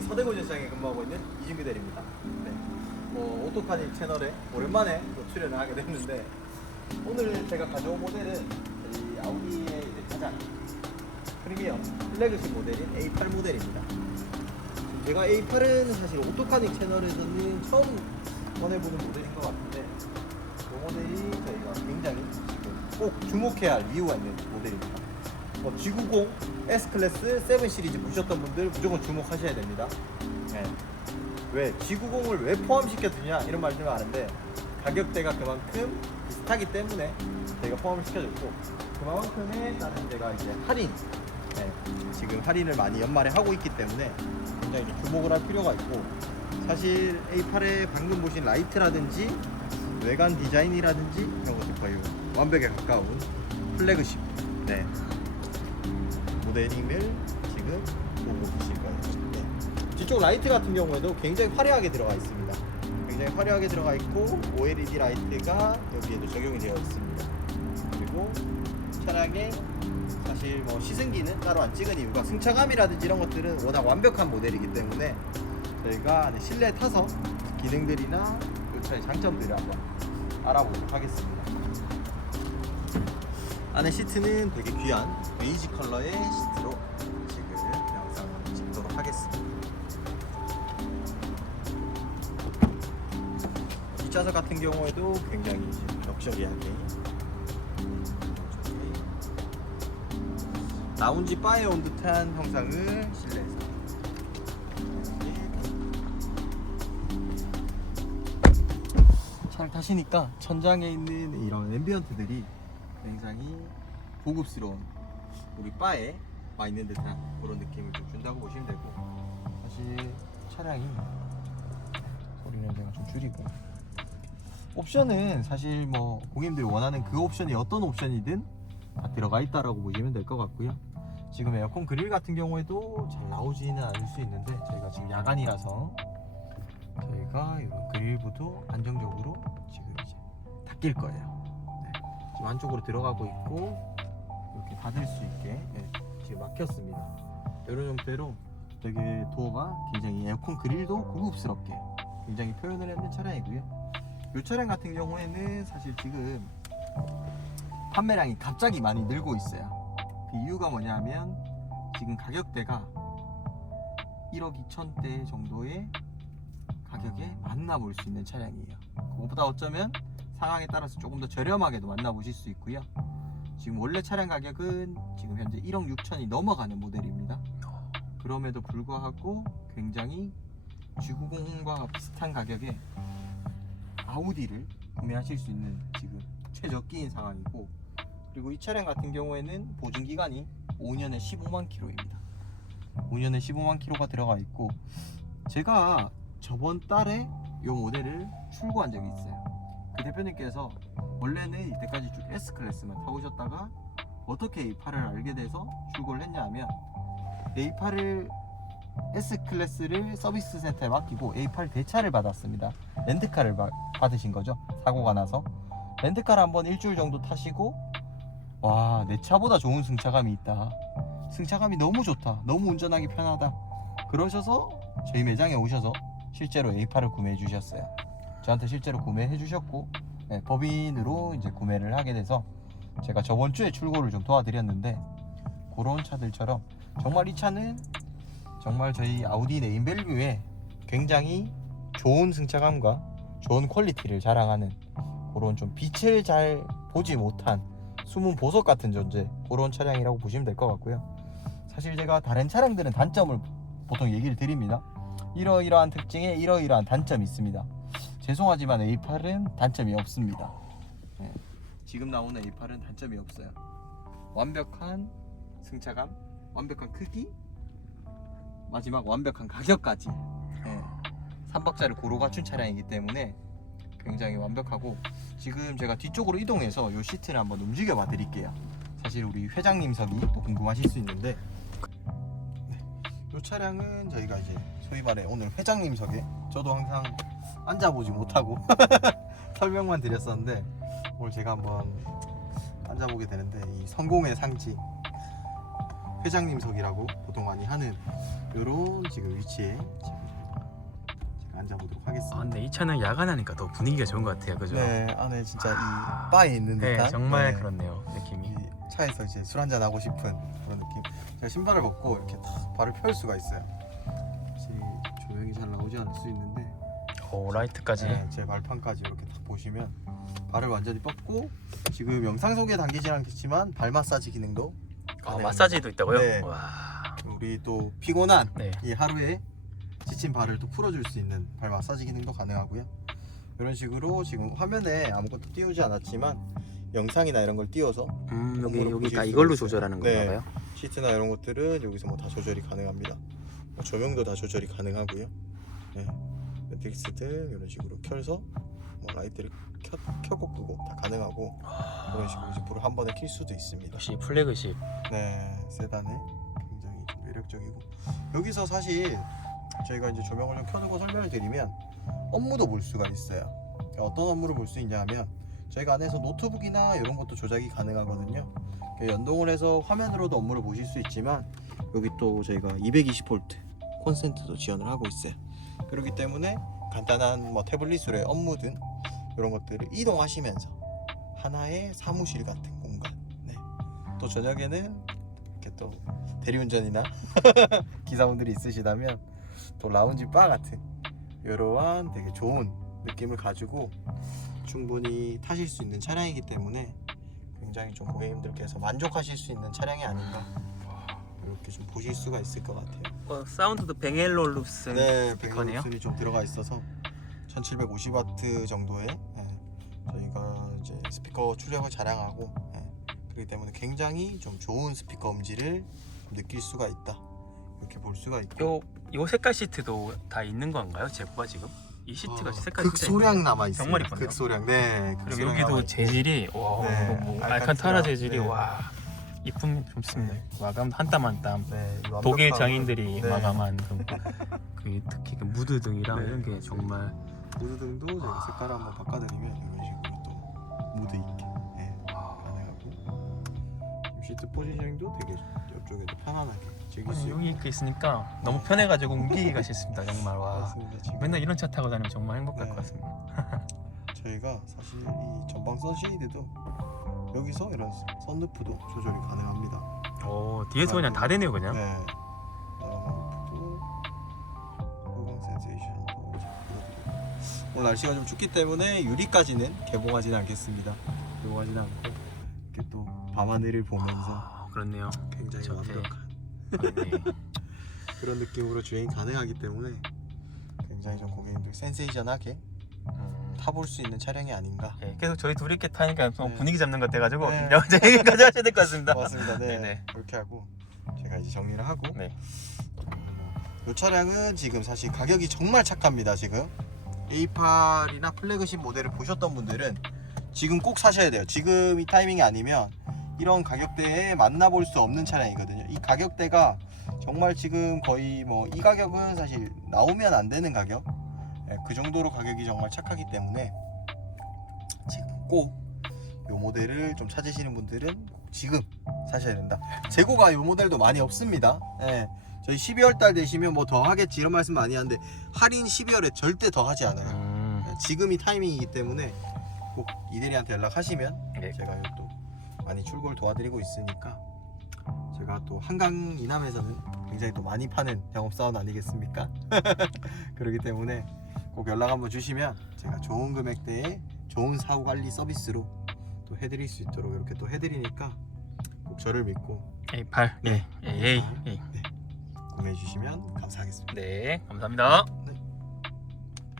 시장에 근무하고 있는 이진규 대리입니다. 네. 뭐 오토카닉 채널에 오랜만에 또 출연을 하게 됐는데 오늘 제가 가져온 모델은 저희 아우디의 이제 가장 프리미엄 플래그십 모델인 A8 모델입니다. 제가 A8은 사실 오토카닉 채널에서는 처음 꺼내보는 모델인 것 같은데 이 모델이 저희가 굉장히 지금 꼭 주목해야 할 이유가 있는 모델입니다. 뭐 G90 S클래스 7 시리즈 보셨던 분들 무조건 주목하셔야 됩니다. 네. 왜 G90을 왜 포함시켰느냐 이런 말씀을 하는데 가격대가 그만큼 비슷하기 때문에 저희가 포함을 시켜줬고 그만큼의 다른 제가 이제 할인 네. 지금 할인을 많이 연말에 하고 있기 때문에 굉장히 좀 주목을 할 필요가 있고 사실 A8에 방금 보신 라이트라든지 외관 디자인이라든지 이런 것들 거의 완벽에 가까운 플래그십 네. 모델링을 지금 보고 계실 거예요. 네. 뒤쪽 라이트 같은 경우에도 굉장히 화려하게 들어가 있습니다. 굉장히 화려하게 들어가 있고 OLED 라이트가 여기에도 적용이 되어 있습니다. 그리고 차량에 사실 뭐 시승기는 따로 안 찍은 이유가 승차감이라든지 이런 것들은 워낙 완벽한 모델이기 때문에 저희가 실내 타서 기능들이나 그 차의 장점들을 한번 알아보도록 하겠습니다. 안에 시트는 되게 귀한 베이지 컬러의 시트로 지금 영상을 찍도록 하겠습니다. 뒷좌석 같은 경우에도 굉장히 럭셔리하게 라운지 바에 온 듯한 형상을 실내에서 차를 타시니까 천장에 있는 이런 앰비언트들이 굉장히 고급스러운 우리 바에 와 있는 듯한 그런 느낌을 좀 준다고 보시면 되고 사실 차량이 소리는 제가 좀 줄이고 옵션은 사실 뭐 고객님들이 원하는 그 옵션이 어떤 옵션이든 다 들어가 있다라고 보시면 될 것 같고요 지금 에어컨 그릴 같은 경우에도 잘 나오지는 않을 수 있는데 저희가 지금 야간이라서 저희가 이런 그릴부도 안정적으로 지금 이제 닦일 거예요 네. 지금 안쪽으로 들어가고 있고 이렇게 닫을 수 있게 네, 지금 막혔습니다. 이런 형태로 되게 도어가 굉장히 에어컨 그릴도 고급스럽게 굉장히 표현을 했는 차량이고요. 이 차량 같은 경우에는 사실 지금 판매량이 갑자기 많이 늘고 있어요. 그 이유가 뭐냐면 지금 가격대가 1억 2천대 정도의 가격에 만나볼 수 있는 차량이에요. 그것보다 어쩌면 상황에 따라서 조금 더 저렴하게도 만나보실 수 있고요. 지금 원래 차량 가격은 지금 현재 1억 6천이 넘어가는 모델입니다. 그럼에도 불구하고 굉장히 G90과 비슷한 가격에 아우디를 구매하실 수 있는 지금 최저가인 상황이고 그리고 이 차량 같은 경우에는 보증 기간이 5년에 15만 킬로입니다. 5년에 15만 킬로가 들어가 있고 제가 저번 달에 이 모델을 출고한 적이 있어요. 그 대표님께서 원래는 이때까지 쭉 S 클래스만 타보셨다가 어떻게 A8을 알게 돼서 출고를 했냐 하면 A8을 S 클래스를 서비스 센터에 맡기고 A8 대차를 받았습니다. 렌트카를 바- 받으신 거죠. 사고가 나서 렌트카를 한번 일주일 정도 타시고 와 내 차보다 좋은 승차감이 있다. 승차감이 너무 좋다. 너무 운전하기 편하다. 그러셔서 저희 매장에 오셔서 실제로 A8을 구매해 주셨어요. 저한테 실제로 구매해 주셨고 네, 법인으로 이제 구매를 하게 돼서 제가 저번 주에 출고를 좀 도와드렸는데 그런 차들처럼 정말 이 차는 정말 저희 아우디 네임밸류에 굉장히 좋은 승차감과 좋은 퀄리티를 자랑하는 그런 좀 빛을 잘 보지 못한 숨은 보석 같은 존재 그런 차량이라고 보시면 될 것 같고요. 사실 제가 다른 차량들은 단점을 보통 얘기를 드립니다. 이러이러한 특징에 이러이러한 단점이 있습니다. 죄송하지만 A8은 단점이 없습니다. 네, 지금 나오는 A8은 단점이 없어요. 완벽한 승차감, 완벽한 크기, 마지막 완벽한 가격까지 네, 3박자를 고루 갖춘 차량이기 때문에 굉장히 완벽하고 지금 제가 뒤쪽으로 이동해서 이 시트를 한번 움직여 봐 드릴게요. 사실 우리 회장님 석이 또 궁금하실 수 있는데 네, 이 차량은 저희가 이제 소위 말해 오늘 회장님석에 저도 항상 앉아보지 못하고 설명만 드렸었는데 오늘 제가 한번 앉아보게 되는데 이 성공의 상징 회장님석이라고 보통 많이 하는 이런 지금 위치에 지금 앉아보도록 하겠습니다. 아, 근데 이 차는 야간하니까 더 분위기가 좋은 것 같아요, 그죠? 네, 안에 진짜 아. 이 바에 있는 네, 듯한 정말 네, 그렇네요 느낌이. 이 차에서 이제 술 한잔 하고 싶은 그런 느낌. 제가 신발을 벗고 이렇게 탁 발을 펼 수가 있어요. 확실히 조명이 잘 나오지 않을 수 있는데 오 라이트까지. 네, 제 말판까지 이렇게 딱 보시면 발을 완전히 뻗고 지금 영상 속에 담기진 않겠지만 발 마사지 기능도 아, 가능합니다. 마사지도 있다고요? 네. 와. 우리 또 피곤한 네. 이 하루에 지친 발을 또 풀어줄 수 있는 발 마사지 기능도 가능하고요. 이런 식으로 지금 화면에 아무것도 띄우지 않았지만 영상이나 이런 걸 띄워서 음 여기 여기 다 이걸로. 조절하는 네. 건가 봐요. 시트나 이런 것들은 여기서 뭐 다 조절이 가능합니다. 뭐 조명도 다 조절이 가능하고요. 네. 매트릭스 등 이런 식으로 켜서 뭐 라이트를 켜, 켜고 끄고 다 가능하고 이런 식으로 이제 불을 한 번에 킬 수도 있습니다. 역시 플래그십. 네, 세단에 굉장히 좀 매력적이고 여기서 사실 저희가 이제 조명을 좀 켜두고 설명을 드리면 업무도 볼 수가 있어요. 어떤 업무를 볼 수 있냐면 저희가 안에서 노트북이나 이런 것도 조작이 가능하거든요. 연동을 해서 화면으로도 업무를 보실 수 있지만 여기 또 저희가 220V 콘센트도 지원을 하고 있어요. 그렇기 때문에 간단한 뭐 태블릿으로의 업무든 이런 것들을 이동하시면서 하나의 사무실 같은 공간. 네. 또 저녁에는 이렇게 또 대리운전이나 기사분들이 있으시다면 또 라운지 바 같은 이러한 되게 좋은 느낌을 가지고 충분히 타실 수 있는 차량이기 때문에 굉장히 좀 고객님들께서 만족하실 수 있는 차량이 아닌가 이렇게 좀 보실 수가 있을 것 같아요. 어, 사운드도 뱅엘롤룹슨 네, 스피커네요. 백업순이 좀 들어가 있어서 1750와트 정도의 예, 저희가 이제 스피커 출력을 자랑하고 예, 그렇기 때문에 굉장히 좀 좋은 스피커 음질을 느낄 수가 있다 이렇게 볼 수가 있고 요, 요 색깔 시트도 다 있는 건가요? 재고가 지금? 이 시트가 어, 색깔 시트가 극소량? 남아 있어요. 이쁘네요. 극소량. 네. 그리고 극소량 여기도 남아있고. 재질이 와, 네, 뭐, 알칸타라. 알칸타라 재질이 네. 와 이품 좋습니다. 네. 마감 한 땀 한 땀. 네, 이 독일 완벽한- 장인들이 네. 마감한 그, 그 특히 그 무드 등이랑 네. 이런 게 정말 무드 등도 제가 색깔 을 한번 바꿔드리면 이런 식으로 또 무드 있게 예, 가능하고 시트 포지셔닝도 되게 옆쪽에도 편안하게 즐길 수 아니, 있고 여기 이렇게 있으니까 너무 편해가지고 옮기기가 싫습니다 정말 와 맞습니다. 지금 맨날 이런 차 타고 다니면 정말 행복할 네. 것 같습니다. 저희가 사실 이 전방 선쉐이드도 여기서 이런 선루프도 조절이 가능합니다. 오 뒤에서 그냥 다 되네요 그냥. 네. 선루프도 후방 센세이션도 오늘 날씨가 좀 춥기 때문에 유리까지는 개봉하지는 않겠습니다. 개봉하지는 않고 이렇게 또 밤하늘을 보면서 아, 그렇네요. 굉장히 좋대. 완벽한 네. 그런 느낌으로 주행이 가능하기 때문에 굉장히 좀 고객님들 센세이션하게 음, 타볼 수 있는 차량이 아닌가. 예, 계속 저희 둘이 이렇게 타니까 좀 네. 분위기 잡는 것 같아가지고 네. 영장 얘기까지 하셔야 될 것 같습니다. 맞습니다. 네. 네네. 그렇게 하고 제가 이제 정리를 하고 네. 이 차량은 지금 사실 가격이 정말 착합니다. 지금 A8이나 플래그십 모델을 보셨던 분들은 지금 꼭 사셔야 돼요. 지금 이 타이밍이 아니면 이런 가격대에 만나볼 수 없는 차량이거든요. 이 가격대가 정말 지금 거의 뭐 이 가격은 사실 나오면 안 되는 가격. 예, 그 정도로 가격이 정말 착하기 때문에 지금 꼭이 모델을 좀 찾으시는 분들은 꼭 지금 사셔야 된다. 재고가 이 모델도 많이 없습니다. 예. 저희 12월 달 되시면 뭐 더 하겠지 이런 말씀 많이 하는데 할인 12월에 절대 더 하지 않아요. 음, 예, 지금이 타이밍이기 때문에 꼭 이대리한테 연락하시면 네. 제가 또 많이 출고를 도와드리고 있으니까 제가 또 한강 이남에서는 굉장히 또 많이 파는 영업사원 아니겠습니까? 그렇기 때문에 꼭 연락 한번 주시면 제가 좋은 금액대에 좋은 사후 관리 서비스로 또 해드릴 수 있도록 이렇게 또 해드리니까 꼭 저를 믿고 A8, 네. 예, A, A, A. 구매해 주시면 감사하겠습니다. 네, 감사합니다.